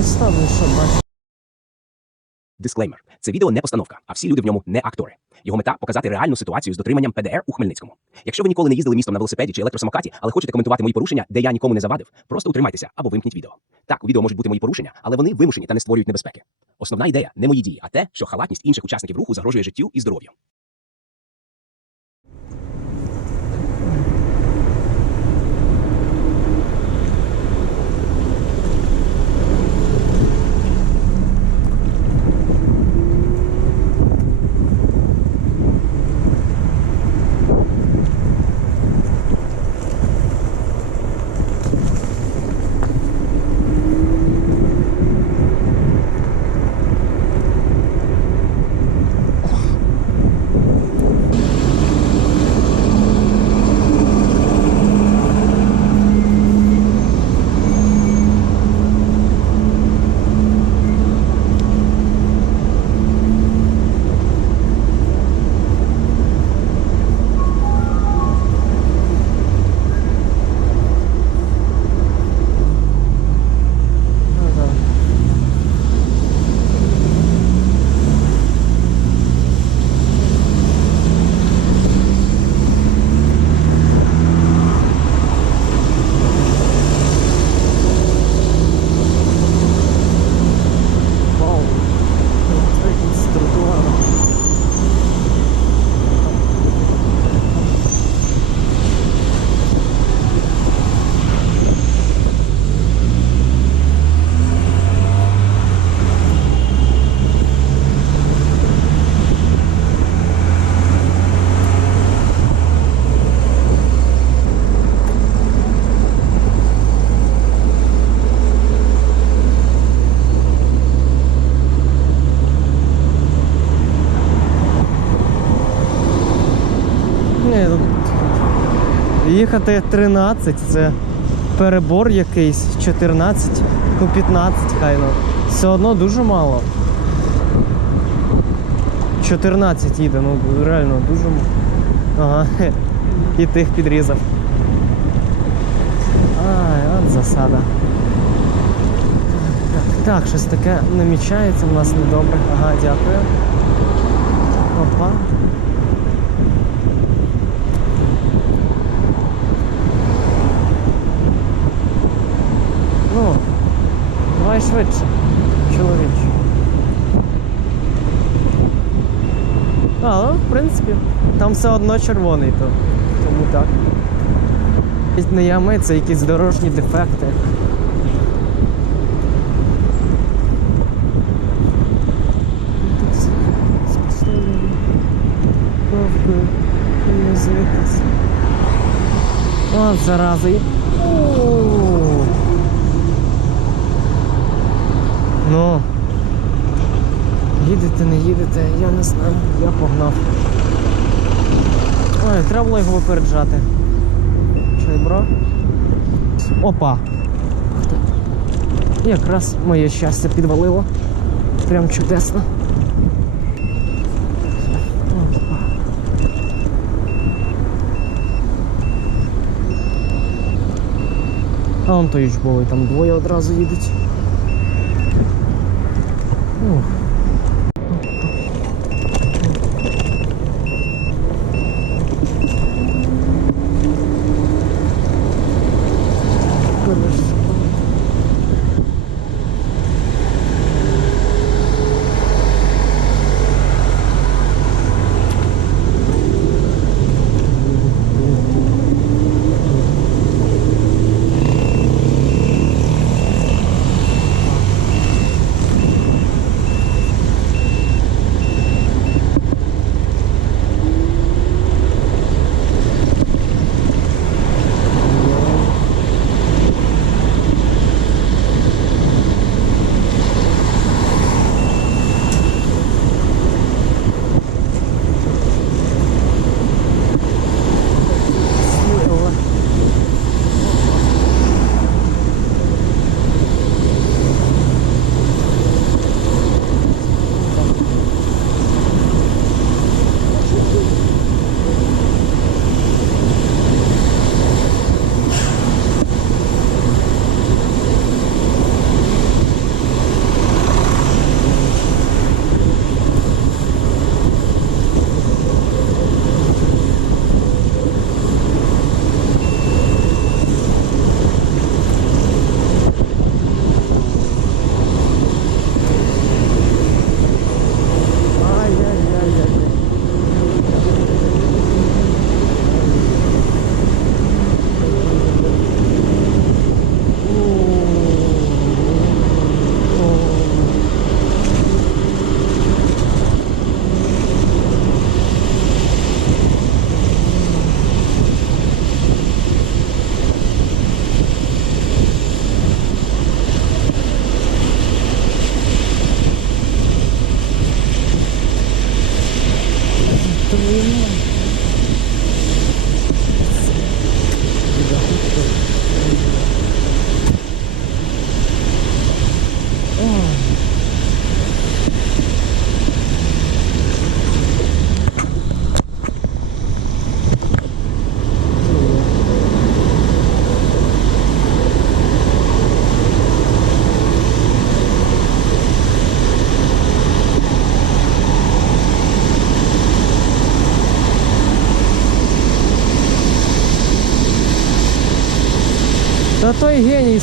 ну що бачиш. Дисклеймер: це відео не постановка, а всі люди в ньому не актори. Його мета показати реальну ситуацію з дотриманням ПДР у Хмельницькому. Якщо ви ніколи не їздили містом на велосипеді чи електросамокаті, але хочете коментувати мої порушення, де я нікому не завадив, просто утримайтеся або вимкніть відео. Так, у відео можуть бути мої порушення, але вони вимушені та не створюють небезпеки. Основна ідея не мої дії, а те, що халатність інших учасників руху загрожує життю і здоров'ю. Ні, ну, їхати 13 це перебор якийсь, 14, ну 15 хай ну. Все одно дуже мало. 14 їде, ну реально дуже мало. Ага, і тих підрізав. Ай, от засада. Так, так, щось таке намічається в нас недобре. Ага, дякую. Опа. Ну, давай швидше, чоловіч. А, ну, в принципі, там все одно червоний, то тому так. Не ями, це якісь дорожні дефекти. Тут з- спостерігаю. Ковкою. Не звідти. От зараза. і- У. Ну. Їдете, не їдете, я не знаю. Я погнав. Ой, треба було його випереджати. Чай, бро? Опа. Якраз моє щастя підвалило. Прям чудесно. А он той жбовий, там двоє одразу їдуть. Goodness.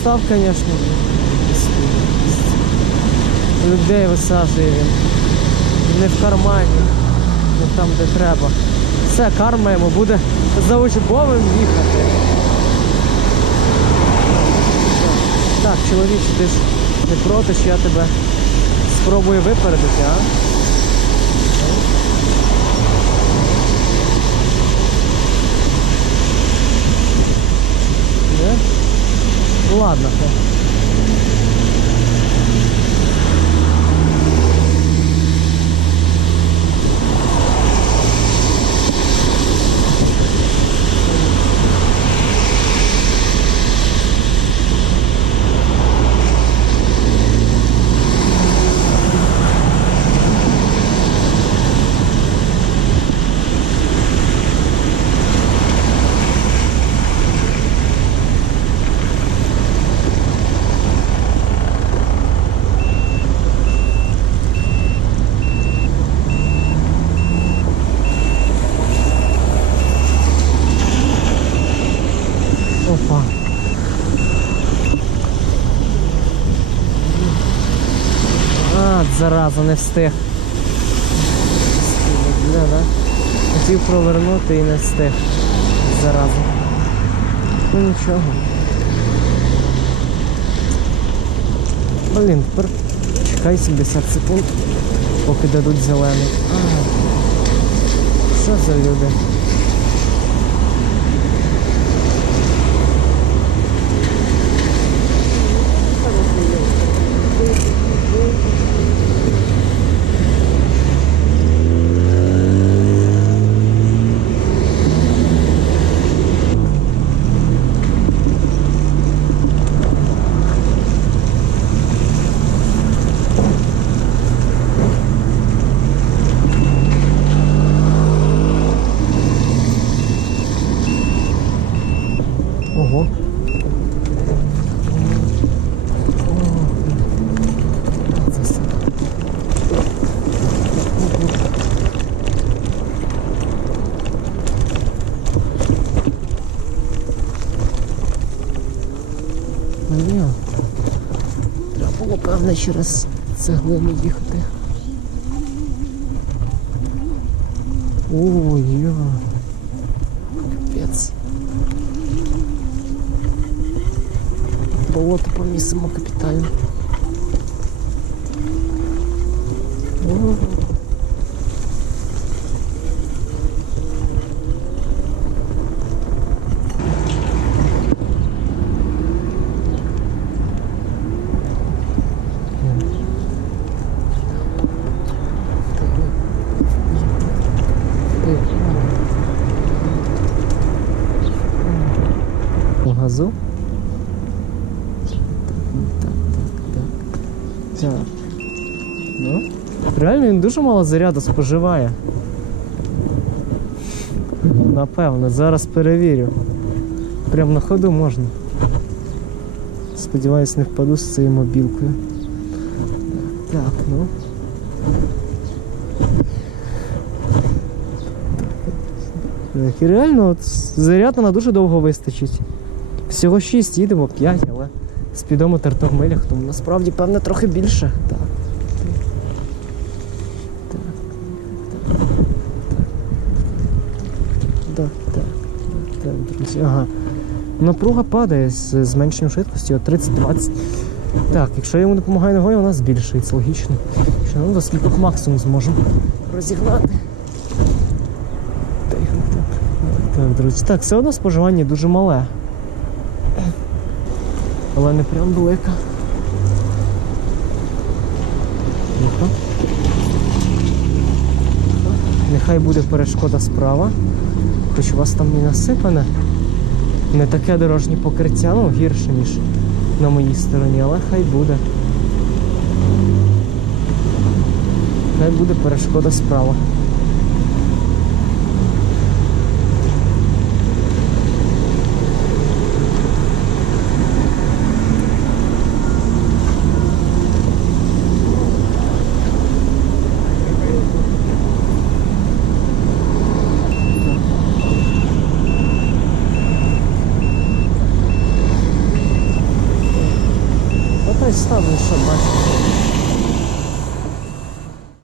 Став, звісно. Людей висаджує він. Не в кармані, не там, де треба. Все, карма йому буде за учбовим їхати. Так, чоловіче, ти ж не проти, що я тебе спробую випередити, а? Не? Ну ладно. Опа. Зараза, не встиг. Бля, да? Хотів провернути і не встиг. Зараза. Ну нічого. Блін, тепер чекай 70 секунд, поки дадуть зелений. А, що за люди? Ого. Ні. Треба було, певне, через цеглину їхати. Ой, я. Капець. Болото помісимо капітально. О. У газу? Так, так, Так. Ну. Реально він дуже мало заряду споживає. Напевно, зараз перевірю. Прям на ходу можна. Сподіваюсь, не впаду з цією мобілкою. Так, ну. Так, і реально, от заряд на дуже довго вистачить. Всього 6 їдемо, 5, але спідометр то в милях, тому насправді, певне, трохи більше. Так. Так. Так, так, так, так, друзі. Ага. Напруга падає з зменшенням швидкості от 30-20. Так, якщо я йому допомагаю ногою, вона збільшується, логічно. Що ну, до скількох максимум зможемо розігнати. Так, так, так, друзі. Так, все одно споживання дуже мале. Але не прям велика. Ну-ка. Нехай буде перешкода справа. Хоч у вас там не насипане. Не таке дорожнє покриття, ну гірше, ніж на моїй стороні, але хай буде. Хай буде перешкода справа.